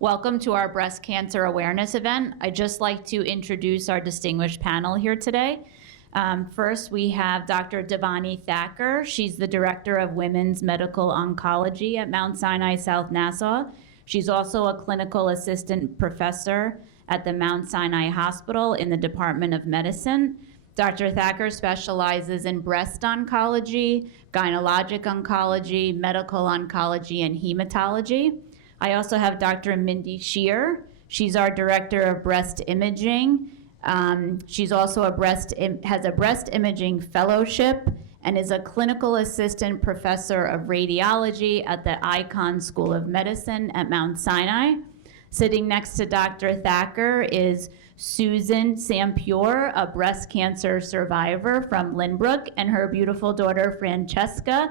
Welcome to our breast cancer awareness event. I'd just like to introduce our distinguished panel here today. First, we have Dr. Devani Thacker. She's the Director of Women's Medical Oncology at Mount Sinai South Nassau. She's also a clinical assistant professor at the Mount Sinai Hospital in the Department of Medicine. Dr. Thacker specializes in breast oncology, gynecologic oncology, medical oncology, and hematology. I also have Dr. Mindy Shear. She's our Director of Breast Imaging. She's also has a breast imaging fellowship and is a clinical assistant professor of radiology at the Icahn School of Medicine at Mount Sinai. Sitting next to Dr. Thacker is Susan Sampeur, a breast cancer survivor from Lynbrook, and her beautiful daughter, Francesca.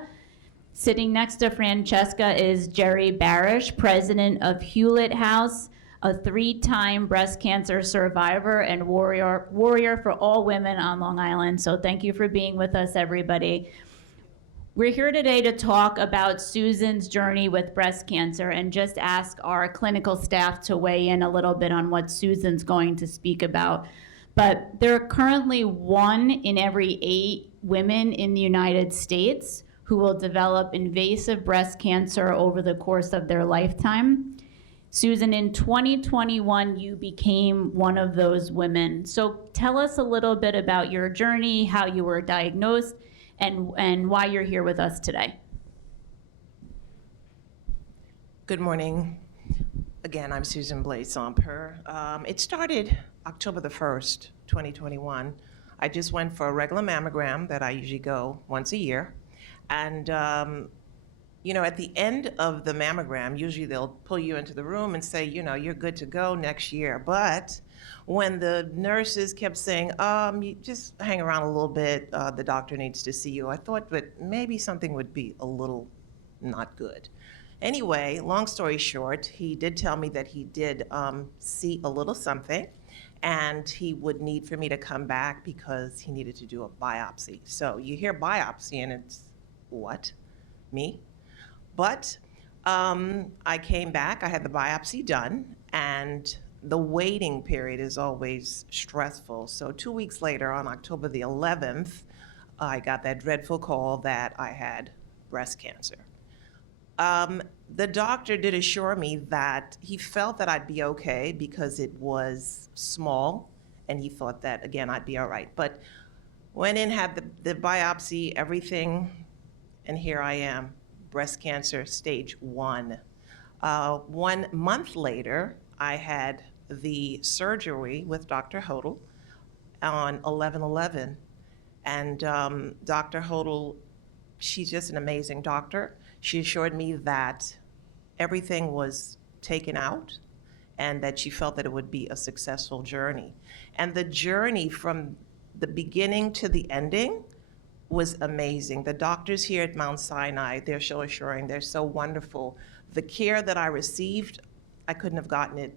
Sitting next to Francesca is Geri Barish, president of Hewlett House, a 3-time breast cancer survivor and warrior for all women on Long Island. So thank you for being with us, everybody. We're here today to talk about Susan's journey with breast cancer and just ask our clinical staff to weigh in a little bit on what Susan's going to speak about. But there are currently 1 in every 8 women in the United States who will develop invasive breast cancer over the course of their lifetime. Susan, in 2021, you became one of those women. So tell us a little bit about your journey, how you were diagnosed, and why you're here with us today. Good morning. Again, I'm Susan Blaize-Sampeur. It started October the 1st, 2021. I just went for a regular mammogram that I usually go once a year. And, at the end of the mammogram, usually they'll pull you into the room and say, you're good to go next year. But when the nurses kept saying, you just hang around a little bit, the doctor needs to see you, I thought that maybe something would be a little not good. Anyway, long story short, he did tell me that he did see a little something, and he would need for me to come back because he needed to do a biopsy. So you hear biopsy and it's, what? Me? But I came back, I had the biopsy done, and the waiting period is always stressful. So 2 weeks later, on October the 11th, I got that dreadful call that I had breast cancer. The doctor did assure me that he felt that I'd be okay because it was small, and he thought that, again, I'd be all right. But went in, had the biopsy, everything, and here I am, breast cancer stage 1. 1 month later, I had the surgery with Dr. Hodel on 11/11. And Dr. Hodel, she's just an amazing doctor. She assured me that everything was taken out and that she felt that it would be a successful journey. And the journey from the beginning to the ending was amazing. The doctors here at Mount Sinai, they're so assuring, they're so wonderful. The care that I received, I couldn't have gotten it.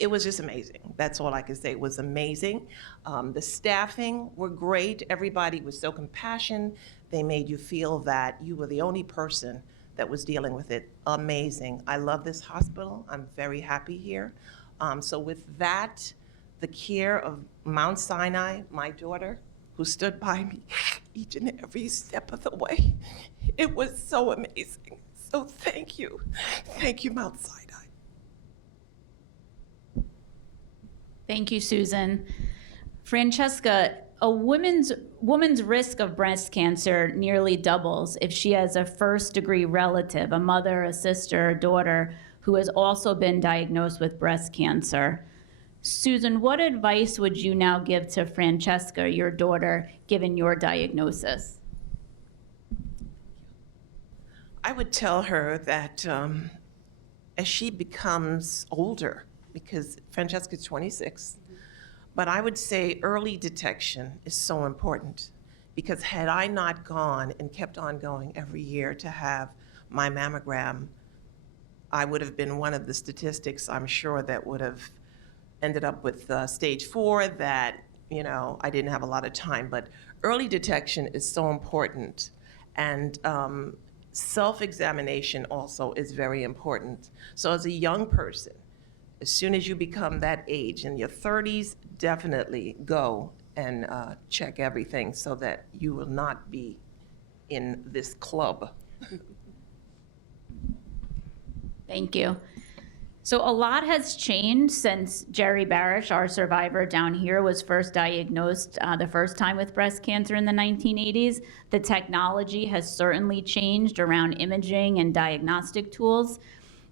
It was just amazing. That's all I can say. It was amazing. The staffing were great. Everybody was so compassionate. They made you feel that you were the only person that was dealing with it. Amazing. I love this hospital. I'm very happy here. So with that, the care of Mount Sinai, my daughter, who stood by me each and every step of the way. It was so amazing. So thank you. Thank you, Mount Sinai. Thank you, Susan. Francesca, a woman's risk of breast cancer nearly doubles if she has a first-degree relative, a mother, a sister, a daughter, who has also been diagnosed with breast cancer. Susan, what advice would you now give to Francesca, your daughter, given your diagnosis? I would tell her that as she becomes older, because Francesca's 26, but I would say early detection is so important, because had I not gone and kept on going every year to have my mammogram, I would have been one of the statistics, I'm sure, that would have ended up with stage 4 that, I didn't have a lot of time. But early detection is so important. And Self-examination also is very important. So as a young person, as soon as you become that age, in your 30s, definitely go and check everything so that you will not be in this club. Thank you. So a lot has changed since Geri Barish, our survivor down here, was first diagnosed the first time with breast cancer in the 1980s. The technology has certainly changed around imaging and diagnostic tools.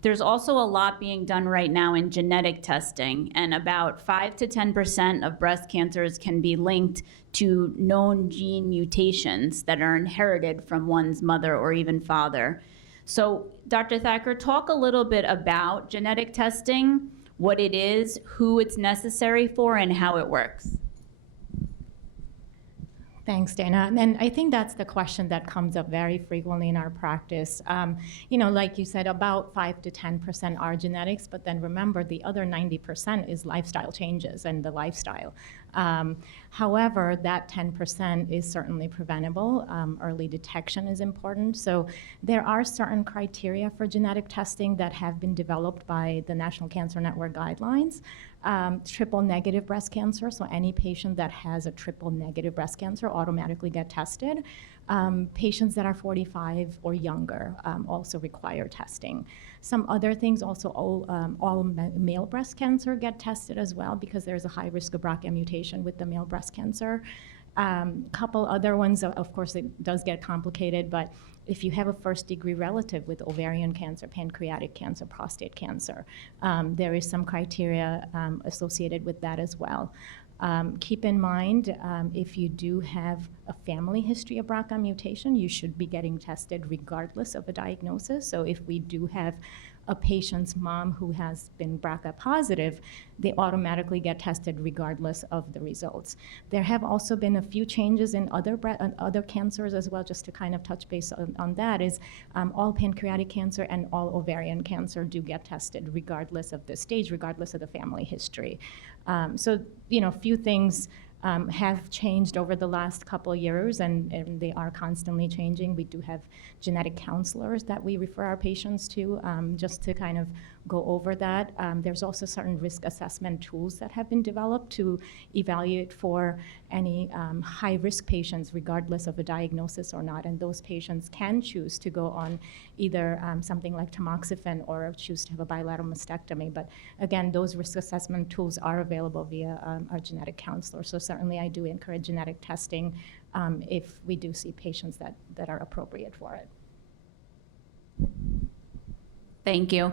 There's also a lot being done right now in genetic testing, and about 5 to 10% of breast cancers can be linked to known gene mutations that are inherited from one's mother or even father. So, Dr. Thacker, talk a little bit about genetic testing, what it is, who it's necessary for, and how it works. Thanks, Dana. And I think that's the question that comes up very frequently in our practice. Like you said, about 5 to 10% are genetics, but then remember the other 90% is lifestyle changes and the lifestyle. However, that 10% is certainly preventable. Early detection is important. So there are certain criteria for genetic testing that have been developed by the National Cancer Network guidelines. Triple negative breast cancer, so any patient that has a triple negative breast cancer automatically get tested. Patients that are 45 or younger also require testing. Some other things also, all male breast cancer get tested as well because there's a high risk of BRCA mutation with the male breast cancer. Couple other ones, of course, it does get complicated, but if you have a first-degree relative with ovarian cancer, pancreatic cancer, prostate cancer, there is some criteria associated with that as well. Keep in mind, if you do have a family history of BRCA mutation, you should be getting tested regardless of a diagnosis. So if we do have a patient's mom who has been BRCA positive, they automatically get tested regardless of the results. There have also been a few changes in other cancers as well, just to kind of touch base on that, is all pancreatic cancer and all ovarian cancer do get tested regardless of the stage, regardless of the family history. So, few things have changed over the last couple of years, and they are constantly changing. We do have genetic counselors that we refer our patients to, just to kind of go over that. There's also certain risk assessment tools that have been developed to evaluate for any high-risk patients, regardless of a diagnosis or not, and those patients can choose to go on either something like tamoxifen or choose to have a bilateral mastectomy. But again, those risk assessment tools are available via our genetic counselor. So certainly I do encourage genetic testing if we do see patients that are appropriate for it. Thank you.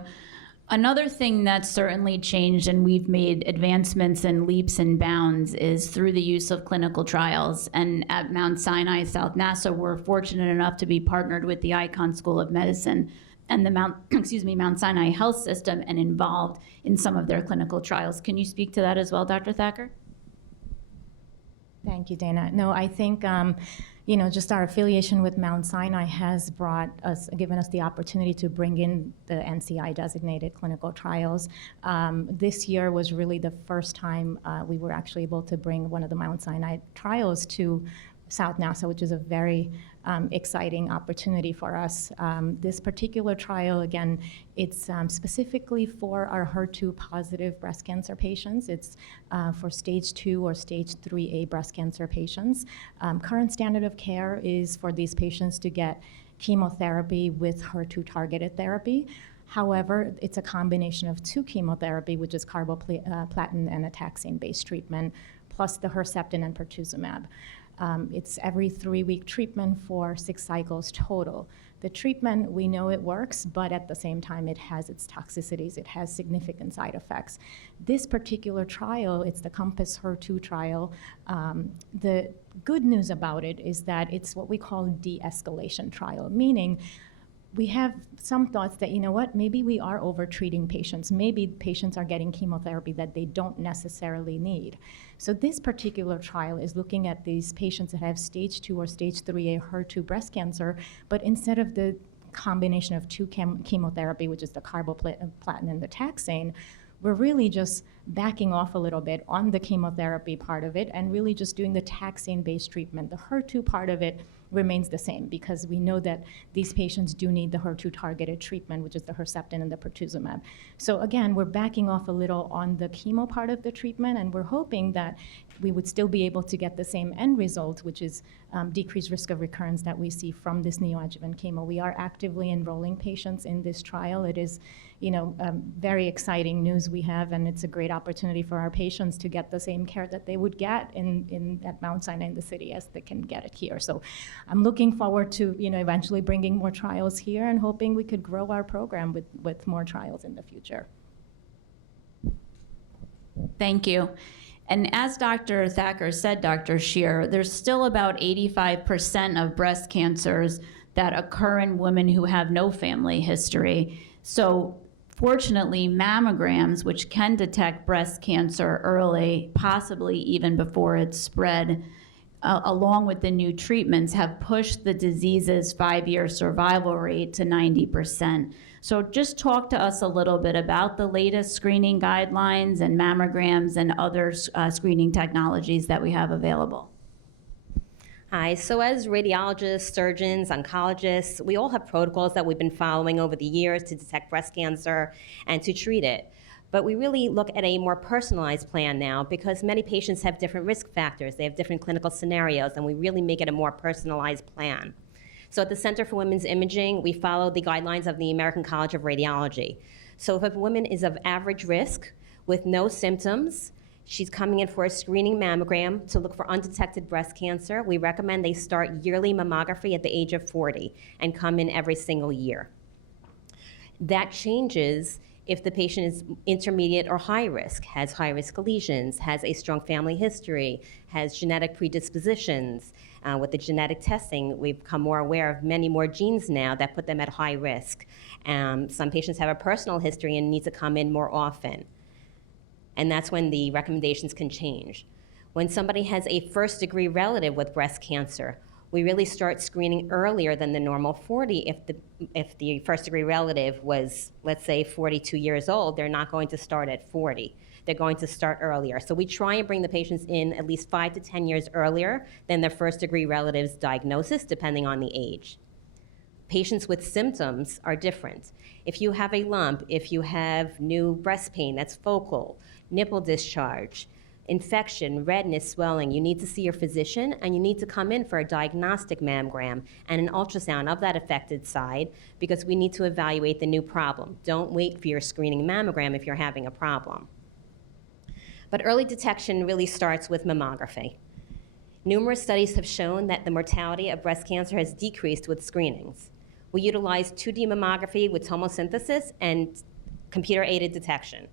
Another thing that's certainly changed, and we've made advancements and leaps and bounds, is through the use of clinical trials. And at Mount Sinai South NASA, we're fortunate enough to be partnered with the Icahn School of Medicine and the Mount Sinai Health System and involved in some of their clinical trials. Can you speak to that as well, Dr. Thacker? Thank you, Dana. No, I think just our affiliation with Mount Sinai has given us the opportunity to bring in the NCI-designated clinical trials. This year was really the first time we were actually able to bring one of the Mount Sinai trials to South NASA, which is a very exciting opportunity for us. This particular trial, again, it's specifically for our HER2-positive breast cancer patients. It's for stage 2 or stage 3A breast cancer patients. Current standard of care is for these patients to get chemotherapy with HER2-targeted therapy. However, it's a combination of 2 chemotherapy, which is carboplatin and a taxane-based treatment, plus the Herceptin and pertuzumab. It's every 3-week treatment for 6 cycles total. The treatment, we know it works, but at the same time, it has its toxicities. It has significant side effects. This particular trial, it's the COMPASS HER2 trial. The good news about it is that it's what we call a de-escalation trial, meaning we have some thoughts that, maybe we are over-treating patients. Maybe patients are getting chemotherapy that they don't necessarily need. So this particular trial is looking at these patients that have stage 2 or stage 3A HER2 breast cancer, but instead of the combination of 2 chemotherapy, which is the carboplatin and the taxane, we're really just backing off a little bit on the chemotherapy part of it and really just doing the taxane-based treatment. The HER2 part of it, remains the same because we know that these patients do need the HER2-targeted treatment, which is the Herceptin and the pertuzumab. So again, we're backing off a little on the chemo part of the treatment, and we're hoping that we would still be able to get the same end result, which is decreased risk of recurrence that we see from this neoadjuvant chemo. We are actively enrolling patients in this trial. It is, very exciting news we have, and it's a great opportunity for our patients to get the same care that they would get at Mount Sinai in the city as they can get it here. So I'm looking forward to, eventually bringing more trials here and hoping we could grow our program with more trials in the future. Thank you. And as Dr. Thacker said, Dr. Shear, there's still about 85% of breast cancers that occur in women who have no family history. So fortunately, mammograms, which can detect breast cancer early, possibly even before it's spread, along with the new treatments, have pushed the disease's 5-year survival rate to 90%. So just talk to us a little bit about the latest screening guidelines and mammograms and other screening technologies that we have available. Hi, so as radiologists, surgeons, oncologists, we all have protocols that we've been following over the years to detect breast cancer and to treat it. But we really look at a more personalized plan now because many patients have different risk factors. They have different clinical scenarios, and we really make it a more personalized plan. So at the Center for Women's Imaging, we follow the guidelines of the American College of Radiology. So if a woman is of average risk with no symptoms, she's coming in for a screening mammogram to look for undetected breast cancer. We recommend they start yearly mammography at the age of 40 and come in every single year. That changes if the patient is intermediate or high risk, has high risk lesions, has a strong family history, has genetic predispositions. With the genetic testing, we've become more aware of many more genes now that put them at high risk. Some patients have a personal history and need to come in more often. And that's when the recommendations can change. When somebody has a first-degree relative with breast cancer, we really start screening earlier than the normal 40. If the first-degree relative was, let's say, 42 years old, they're not going to start at 40. They're going to start earlier. So we try and bring the patients in at least 5 to 10 years earlier than their first-degree relative's diagnosis, depending on the age. Patients with symptoms are different. If you have a lump, if you have new breast pain that's focal, nipple discharge, infection, redness, swelling, you need to see your physician and you need to come in for a diagnostic mammogram and an ultrasound of that affected side because we need to evaluate the new problem. Don't wait for your screening mammogram if you're having a problem. But early detection really starts with mammography. Numerous studies have shown that the mortality of breast cancer has decreased with screenings. We utilize 2D mammography with tomosynthesis and computer-aided detection.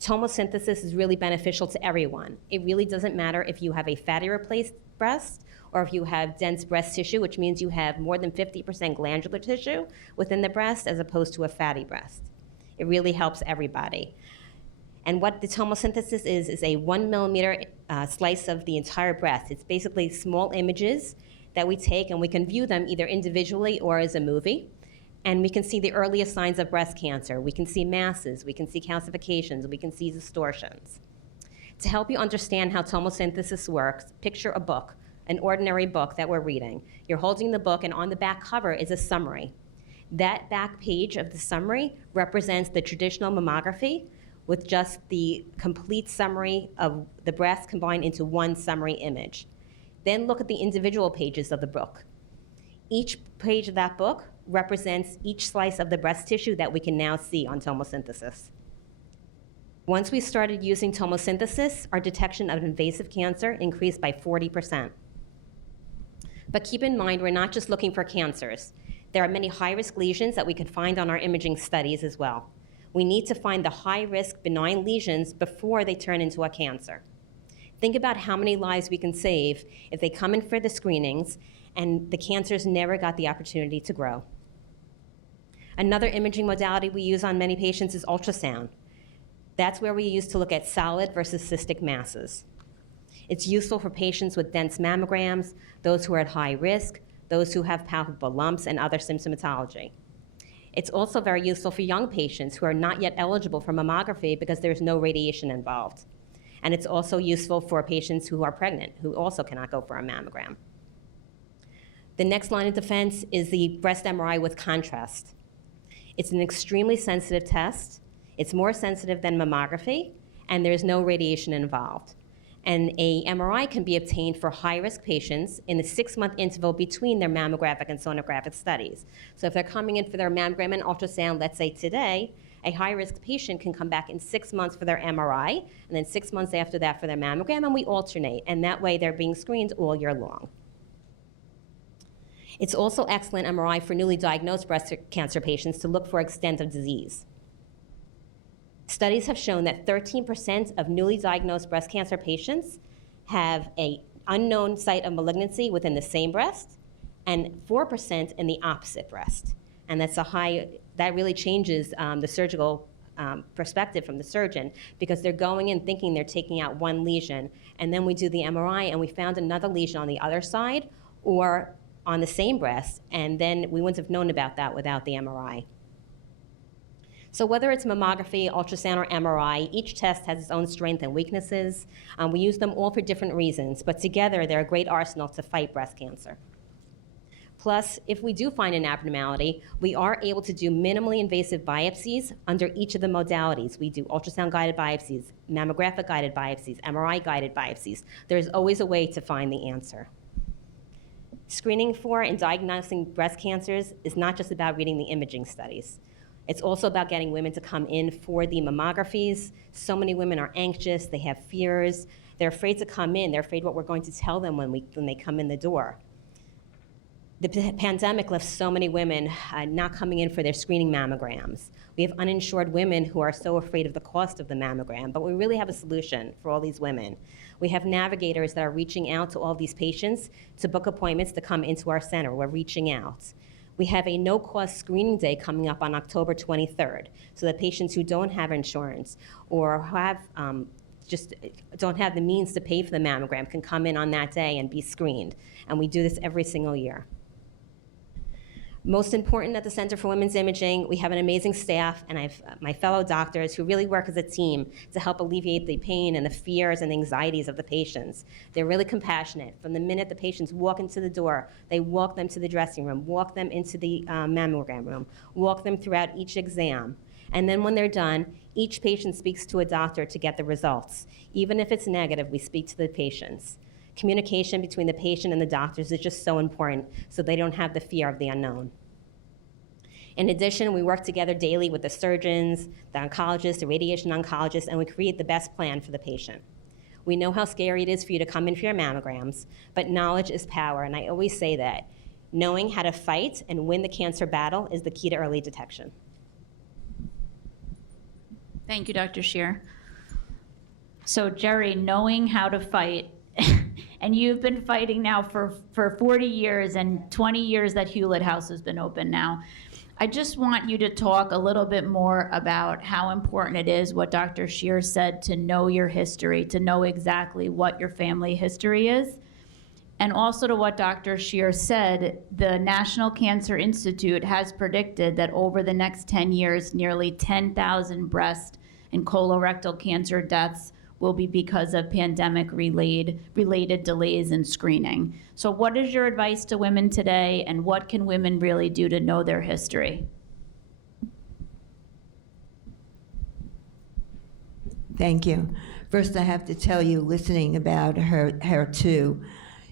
Tomosynthesis is really beneficial to everyone. It really doesn't matter if you have a fatty replaced breast or if you have dense breast tissue, which means you have more than 50% glandular tissue within the breast as opposed to a fatty breast. It really helps everybody. And what the tomosynthesis is a 1 millimeter slice of the entire breast. It's basically small images that we take and we can view them either individually or as a movie. And we can see the earliest signs of breast cancer. We can see masses, we can see calcifications, we can see distortions. To help you understand how tomosynthesis works, picture a book, an ordinary book that we're reading. You're holding the book and on the back cover is a summary. That back page of the summary represents the traditional mammography with just the complete summary of the breast combined into one summary image. Then look at the individual pages of the book. Each page of that book represents each slice of the breast tissue that we can now see on tomosynthesis. Once we started using tomosynthesis, our detection of invasive cancer increased by 40%. But keep in mind, we're not just looking for cancers. There are many high-risk lesions that we can find on our imaging studies as well. We need to find the high-risk benign lesions before they turn into a cancer. Think about how many lives we can save if they come in for the screenings and the cancers never got the opportunity to grow. Another imaging modality we use on many patients is ultrasound. That's where we use to look at solid versus cystic masses. It's useful for patients with dense mammograms, those who are at high risk, those who have palpable lumps, and other symptomatology. It's also very useful for young patients who are not yet eligible for mammography because there's no radiation involved. And it's also useful for patients who are pregnant, who also cannot go for a mammogram. The next line of defense is the breast MRI with contrast. It's an extremely sensitive test. It's more sensitive than mammography, and there's no radiation involved. And a MRI can be obtained for high-risk patients in the 6-month interval between their mammographic and sonographic studies. So if they're coming in for their mammogram and ultrasound, let's say today, a high-risk patient can come back in 6 months for their MRI, and then 6 months after that for their mammogram, and we alternate. And that way they're being screened all year long. It's also excellent MRI for newly diagnosed breast cancer patients to look for extent of disease. Studies have shown that 13% of newly diagnosed breast cancer patients have an unknown site of malignancy within the same breast, and 4% in the opposite breast. And that's that really changes the surgical perspective from the surgeon, because they're going in thinking they're taking out one lesion, and then we do the MRI and we found another lesion on the other side or on the same breast, and then we wouldn't have known about that without the MRI. So whether it's mammography, ultrasound, or MRI, each test has its own strengths and weaknesses. We use them all for different reasons, but together they're a great arsenal to fight breast cancer. Plus, if we do find an abnormality, we are able to do minimally invasive biopsies under each of the modalities. We do ultrasound-guided biopsies, mammographic-guided biopsies, MRI-guided biopsies. There's always a way to find the answer. Screening for and diagnosing breast cancers is not just about reading the imaging studies. It's also about getting women to come in for the mammographies. So many women are anxious, they have fears, they're afraid to come in, they're afraid what we're going to tell them when they come in the door. The pandemic left so many women not coming in for their screening mammograms. We have uninsured women who are so afraid of the cost of the mammogram, but we really have a solution for all these women. We have navigators that are reaching out to all these patients to book appointments to come into our center. We're reaching out. We have a no-cost screening day coming up on October 23rd, so that patients who don't have insurance or have just don't have the means to pay for the mammogram can come in on that day and be screened. And we do this every single year. Most important at the Center for Women's Imaging, we have an amazing staff, and I have my fellow doctors who really work as a team to help alleviate the pain and the fears and anxieties of the patients. They're really compassionate. From the minute the patients walk into the door, they walk them to the dressing room, walk them into the mammogram room, walk them throughout each exam. And then when they're done, each patient speaks to a doctor to get the results. Even if it's negative, we speak to the patients. Communication between the patient and the doctors is just so important, so they don't have the fear of the unknown. In addition, we work together daily with the surgeons, the oncologists, the radiation oncologists, and we create the best plan for the patient. We know how scary it is for you to come in for your mammograms, but knowledge is power, and I always say that. Knowing how to fight and win the cancer battle is the key to early detection. Thank you, Dr. Scheer. So Geri, knowing how to fight, and you've been fighting now for 40 years and 20 years that Hewlett House has been open now. I just want you to talk a little bit more about how important it is, what Dr. Scheer said, to know your history, to know exactly what your family history is. And also to what Dr. Scheer said, the National Cancer Institute has predicted that over the next 10 years, nearly 10,000 breast and colorectal cancer deaths will be because of pandemic-related delays in screening. So what is your advice to women today, and what can women really do to know their history? Thank you. First, I have to tell you, listening about her too,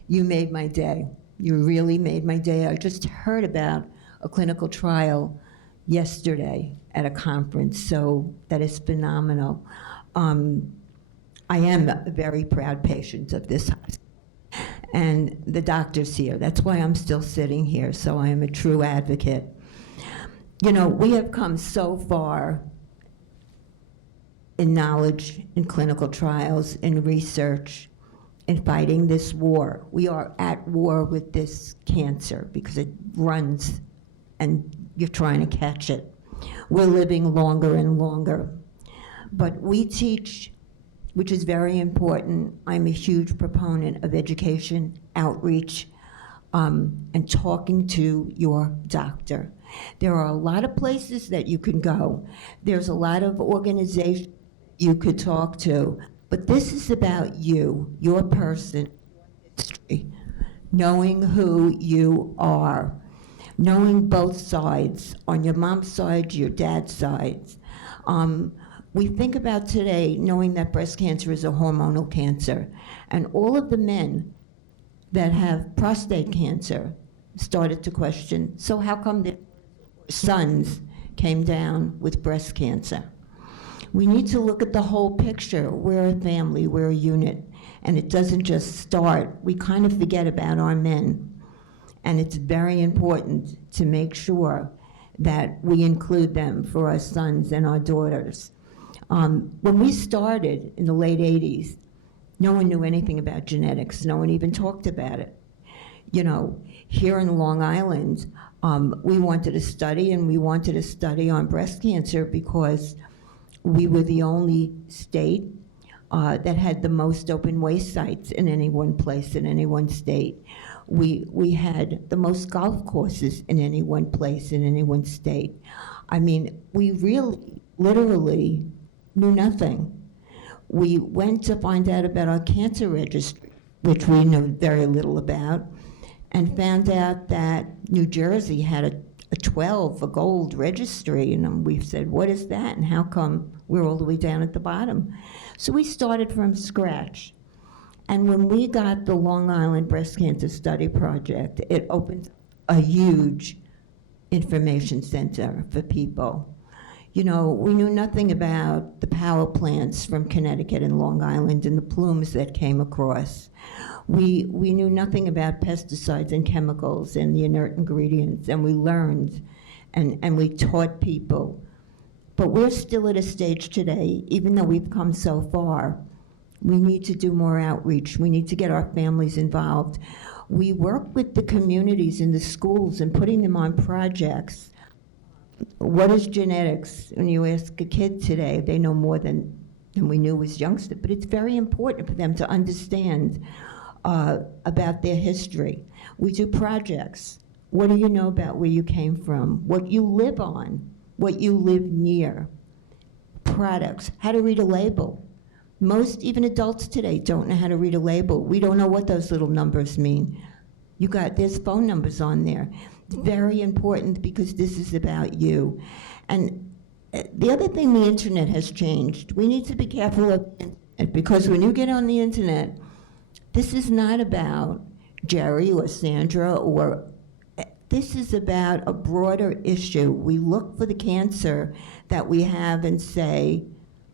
you made my day. You really made my day. I just heard about a clinical trial yesterday at a conference, so that is phenomenal. I am a very proud patient of this hospital, and the doctors here. That's why I'm still sitting here, so I am a true advocate. You know, we have come so far in knowledge, in clinical trials, in research, in fighting this war. We are at war with this cancer because it runs and you're trying to catch it. We're living longer and longer. But we teach, which is very important. I'm a huge proponent of education, outreach, and talking to your doctor. There are a lot of places that you can go. There's a lot of organizations you could talk to, but this is about you, your person, your history. knowing who you are, knowing both sides, on your mom's side, your dad's side. We think about today knowing that breast cancer is a hormonal cancer, and all of the men that have prostate cancer started to question, so how come their sons came down with breast cancer? We need to look at the whole picture. We're a family, we're a unit, and it doesn't just start. We kind of forget about our men, and it's very important to make sure that we include them for our sons and our daughters. When we started in the late 80s, no one knew anything about genetics. No one even talked about it. You know, here in Long Island, we wanted to study, and we wanted to study on breast cancer because we were the only state that had the most open waste sites in any one place, in any one state. We had the most golf courses in any one place, in any one state. I mean, we really, literally knew nothing. We went to find out about our cancer registry, which we knew very little about, and found out that New Jersey had a gold registry, and we said, what is that, and how come we're all the way down at the bottom? So we started from scratch. And when we got the Long Island Breast Cancer Study Project, it opened a huge information center for people. You know, we knew nothing about the power plants from Connecticut and Long Island and the plumes that came across. We knew nothing about pesticides and chemicals and the inert ingredients, and we learned and we taught people. But we're still at a stage today, even though we've come so far, we need to do more outreach. We need to get our families involved. We work with the communities in the schools and putting them on projects. What is genetics? When you ask a kid today, they know more than we knew as youngsters, but it's very important for them to understand about their history. We do projects. What do you know about where you came from? What you live on, what you live near. Products, how to read a label. Most, even adults today, don't know how to read a label. We don't know what those little numbers mean. There's phone numbers on there. It's very important because this is about you. And the other thing, the internet has changed. We need to be careful of the internet, because when you get on the internet, this is not about Jerry or Sandra, this is about a broader issue. We look for the cancer that we have and say,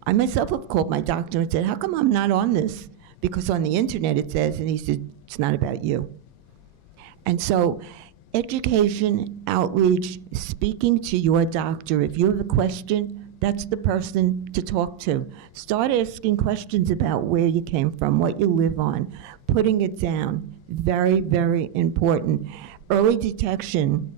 I myself have called my doctor and said, how come I'm not on this? Because on the internet it says, and he said, it's not about you. And so education, outreach, speaking to your doctor. If you have a question, that's the person to talk to. Start asking questions about where you came from, what you live on, putting it down. Very, very important. Early detection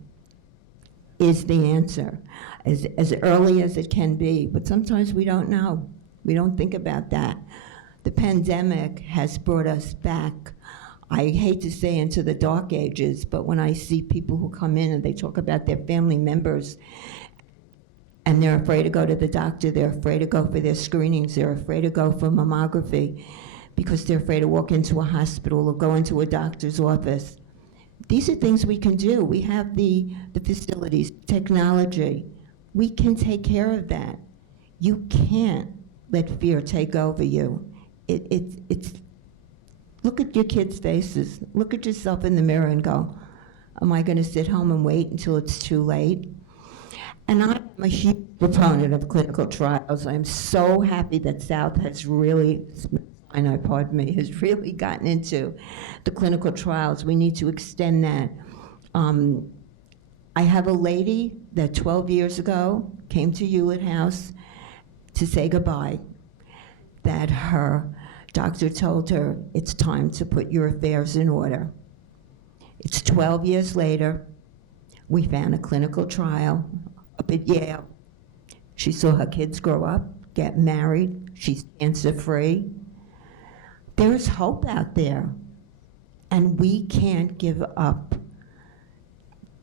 is the answer, as early as it can be, but sometimes we don't know. We don't think about that. The pandemic has brought us back, I hate to say into the dark ages, but when I see people who come in and they talk about their family members and they're afraid to go to the doctor, they're afraid to go for their screenings, they're afraid to go for mammography because they're afraid to walk into a hospital or go into a doctor's office. These are things we can do. We have the facilities, technology. We can take care of that. You can't let fear take over you. It's look at your kids' faces. Look at yourself in the mirror and go, am I going to sit home and wait until it's too late? And I'm a huge proponent of clinical trials. I'm so happy that South has really, has really gotten into the clinical trials. We need to extend that. I have a lady that 12 years ago came to Hewlett House to say goodbye, that her doctor told her, it's time to put your affairs in order. It's 12 years later. We found a clinical trial up at Yale. She saw her kids grow up, get married. She's cancer-free. There's hope out there, and we can't give up.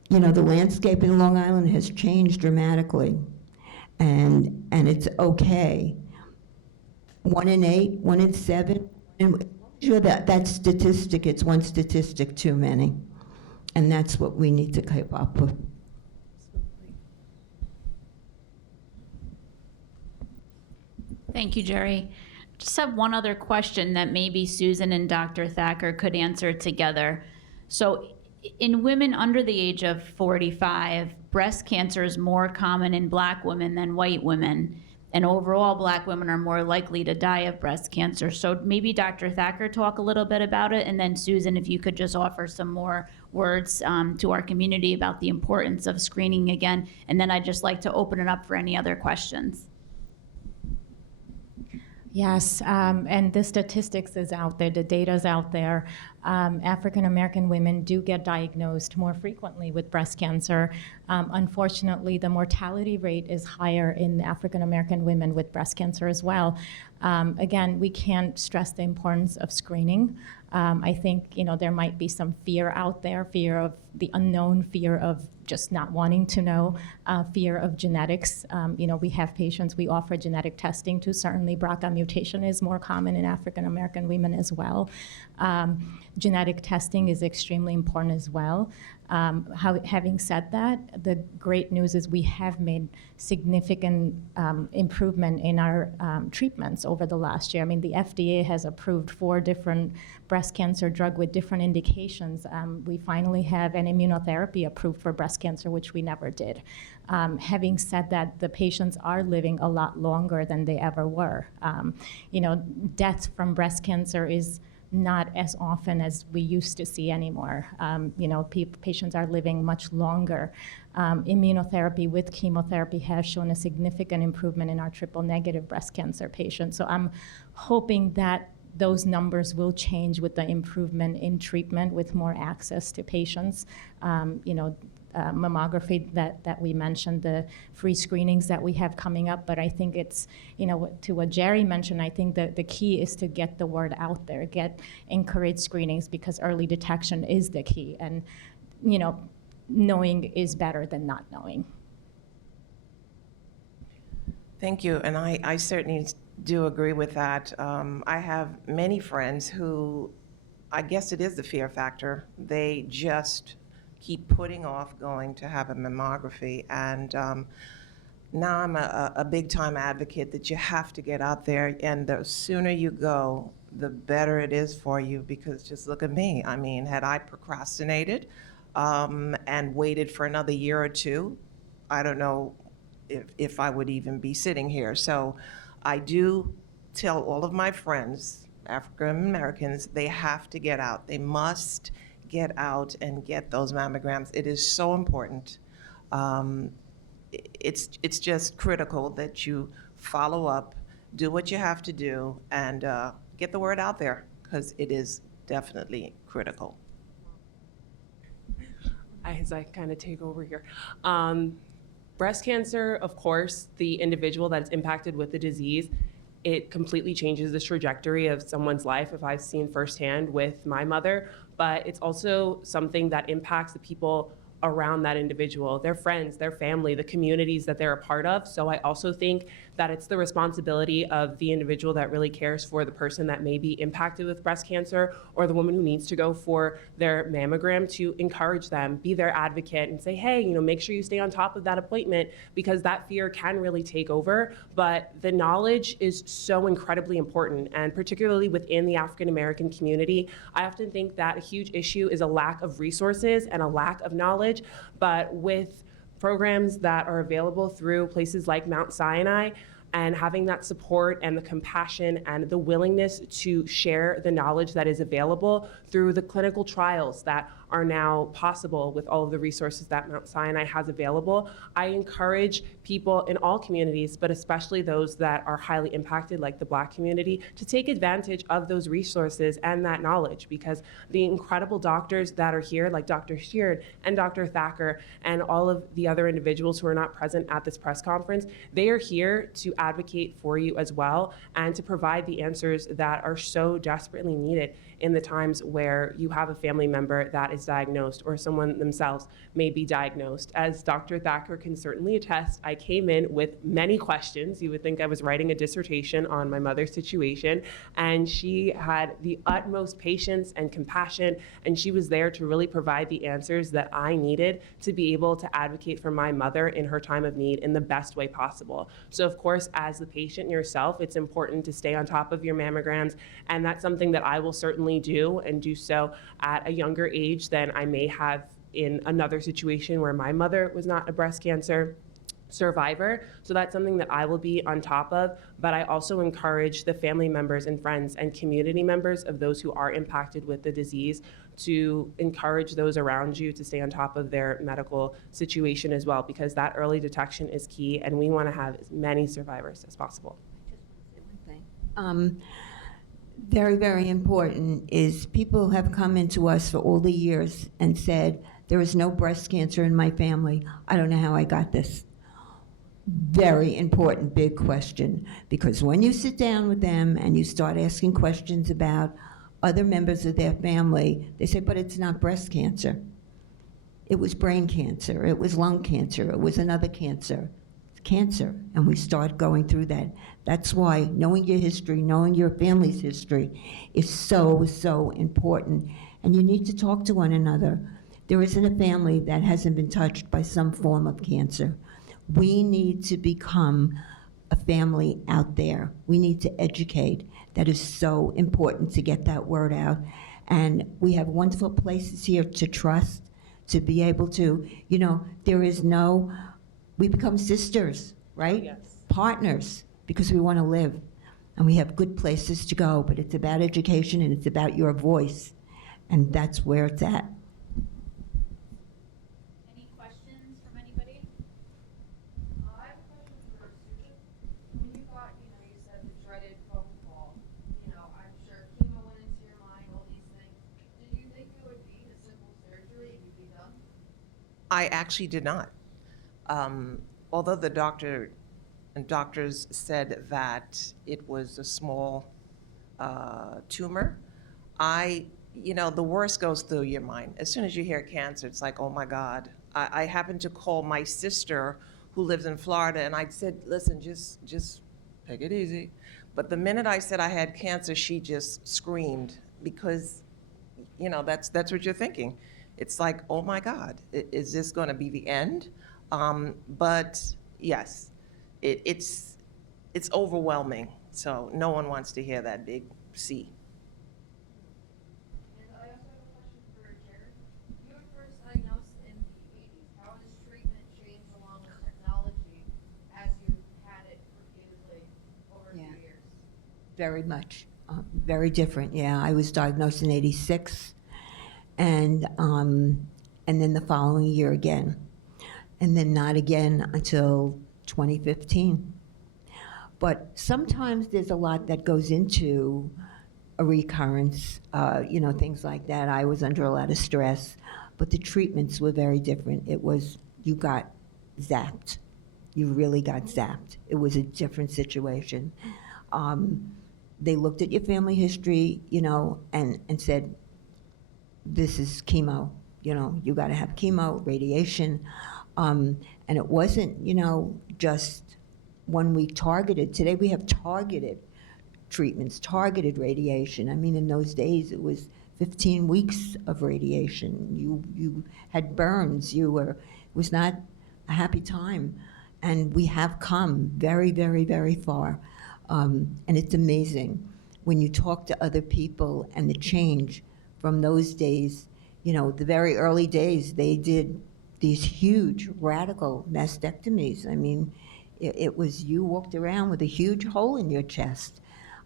You know, the landscape in Long Island has changed dramatically, and it's okay. 1 in 8, 1 in 7, and Sure, that statistic, it's one statistic too many. And that's what we need to keep up with. Thank you, Geri. Just have one other question that maybe Susan and Dr. Thacker could answer together. So in women under the age of 45, breast cancer is more common in Black women than white women. And overall, Black women are more likely to die of breast cancer. So maybe Dr. Thacker talk a little bit about it, and then Susan, if you could just offer some more words to our community about the importance of screening again. And then I'd just like to open it up for any other questions. Yes, and the statistics is out there, the data is out there. African American women do get diagnosed more frequently with breast cancer. Unfortunately, the mortality rate is higher in African American women with breast cancer as well. Again, we can't stress the importance of screening. I think there might be some fear out there, fear of the unknown, fear of just not wanting to know, fear of genetics. We have patients we offer genetic testing to. Certainly BRCA mutation is more common in African American women as well. Genetic testing is extremely important as well. Having said that, the great news is we have made significant improvement in our treatments over the last year. I mean, the FDA has approved 4 different breast cancer drugs with different indications. We finally have an immunotherapy approved for breast cancer, which we never did. Having said that, the patients are living a lot longer than they ever were. Deaths from breast cancer is not as often as we used to see anymore. Patients are living much longer. Immunotherapy with chemotherapy has shown a significant improvement in our triple-negative breast cancer patients. So I'm hoping that those numbers will change with the improvement in treatment, with more access to patients. Mammography that we mentioned, the free screenings that we have coming up, but I think it's, to what Geri mentioned, I think that the key is to get the word out there, encourage screenings, because early detection is the key, and knowing is better than not knowing. Thank you, and I certainly do agree with that. I have many friends who, I guess it is the fear factor, they just keep putting off going to have a mammography. And now I'm a big time advocate that you have to get out there, and the sooner you go, the better it is for you, because just look at me. I mean, had I procrastinated and waited for another year or two, I don't know if I would even be sitting here. So I do tell all of my friends, African Americans, they have to get out. They must get out and get those mammograms. It is so important. It's just critical that you follow up, do what you have to do, and get the word out there, because it is definitely critical. As I kind of take over here. Breast cancer, of course, the individual that's impacted with the disease, it completely changes the trajectory of someone's life, if I've seen firsthand with my mother, but it's also something that impacts the people around that individual, their friends, their family, the communities that they're a part of. So I also think that it's the responsibility of the individual that really cares for the person that may be impacted with breast cancer, or the woman who needs to go for their mammogram, to encourage them, be their advocate, and say, hey, make sure you stay on top of that appointment, because that fear can really take over. But the knowledge is so incredibly important, and particularly within the African American community, I often think that a huge issue is a lack of resources and a lack of knowledge. But with programs that are available through places like Mount Sinai, and having that support and the compassion and the willingness to share the knowledge that is available through the clinical trials that are now possible with all of the resources that Mount Sinai has available, I encourage people in all communities, but especially those that are highly impacted, like the Black community, to take advantage of those resources and that knowledge, because the incredible doctors that are here, like Dr. Sheard and Dr. Thacker and all of the other individuals who are not present at this press conference, they are here to advocate for you as well, and to provide the answers that are so desperately needed in the times where you have a family member that is is diagnosed or someone themselves may be diagnosed. As Dr. Thacker can certainly attest, I came in with many questions. You would think I was writing a dissertation on my mother's situation, and she had the utmost patience and compassion, and she was there to really provide the answers that I needed to be able to advocate for my mother in her time of need in the best way possible. So of course, as the patient yourself, it's important to stay on top of your mammograms, and that's something that I will certainly do, and do so at a younger age than I may have in another situation where my mother was not a breast cancer survivor. So that's something that I will be on top of, but I also encourage the family members and friends and community members of those who are impacted with the disease to encourage those around you to stay on top of their medical situation as well, because that early detection is key, and we want to have as many survivors as possible. Very, very important is people have come into us for all the years and said, there is no breast cancer in my family. I don't know how I got this. Very important, big question, because when you sit down with them and you start asking questions about other members of their family, they say, but it's not breast cancer. It was brain cancer, it was lung cancer, it was another cancer. It's cancer, and we start going through that. That's why knowing your history, knowing your family's history is so, so important, and you need to talk to one another. There isn't a family that hasn't been touched by some form of cancer. We need to become a family out there. We need to educate. That is so important to get that word out. And we have wonderful places here to trust, to be able to, there is no, we become sisters, right? Yes. Partners, because we want to live. And we have good places to go, but it's about education and it's about your voice. And that's where it's at. Any questions from anybody? I have a question for Susan. When you got, you said the dreaded phone call, I'm sure chemo went into your mind, all these things. Did you think it would be a simple surgery and you'd be done? I actually did not. Although the doctors said that it was a small tumor, the worst goes through your mind. As soon as you hear cancer, it's like, oh my God. I happened to call my sister who lives in Florida, and I said, listen, just take it easy. But the minute I said I had cancer, she just screamed, because, that's what you're thinking. It's like, oh my God, is this going to be the end? But yes, it's overwhelming. So no one wants to hear that big C. And I also have a question for Jared. You were first diagnosed in the 80s. How has treatment changed along with technology as you've had it repeatedly over the years? Very much. Very different, yeah. I was diagnosed in '86, and then the following year again. And then not again until 2015. But sometimes there's a lot that goes into a recurrence, things like that. I was under a lot of stress, but the treatments were very different. It was, you got zapped. You really got zapped. It was a different situation. They looked at your family history, and said, this is chemo. You got to have chemo, radiation. And it wasn't, just 1 week targeted. Today we have targeted treatments, targeted radiation. I mean, in those days it was 15 weeks of radiation. You had burns. It was not a happy time. And we have come very, very, very far. And it's amazing when you talk to other people and the change from those days. The very early days, they did these huge radical mastectomies. I mean, it was, you walked around with a huge hole in your chest.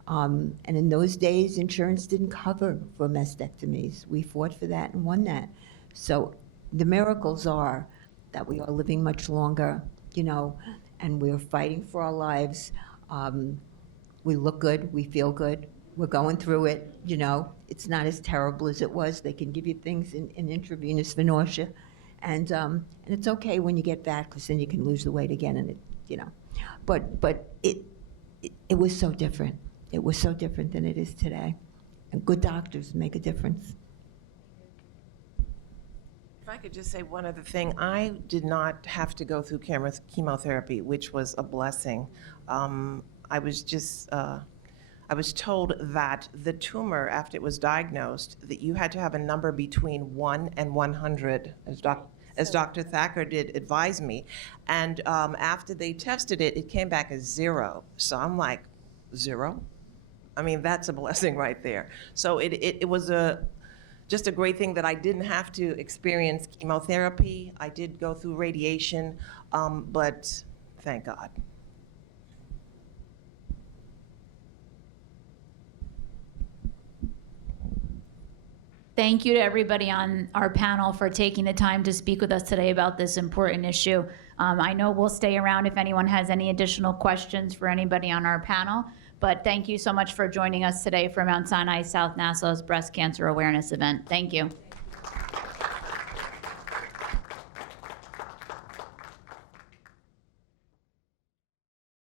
And in those days, insurance didn't cover for mastectomies. We fought for that and won that. So the miracles are that we are living much longer, and we're fighting for our lives. We look good, we feel good, we're going through it, It's not as terrible as it was. They can give you things in intravenous for nausea. And it's okay when you get fat, because then you can lose the weight again, and But it was so different. It was so different than it is today. And good doctors make a difference. I could just say one other thing, I did not have to go through chemotherapy, which was a blessing. I was just, I was told that the tumor, after it was diagnosed, that you had to have a number between 1 and 100, as Dr. Thacker did advise me. And after they tested it, it came back as 0. So I'm like, 0? I mean, that's a blessing right there. So it was just a great thing that I didn't have to experience chemotherapy. I did go through radiation, but thank God. Thank you to everybody on our panel for taking the time to speak with us today about this important issue. I know we'll stay around if anyone has any additional questions for anybody on our panel, but thank you so much for joining us today for Mount Sinai South Nassau's Breast Cancer Awareness event. Thank you.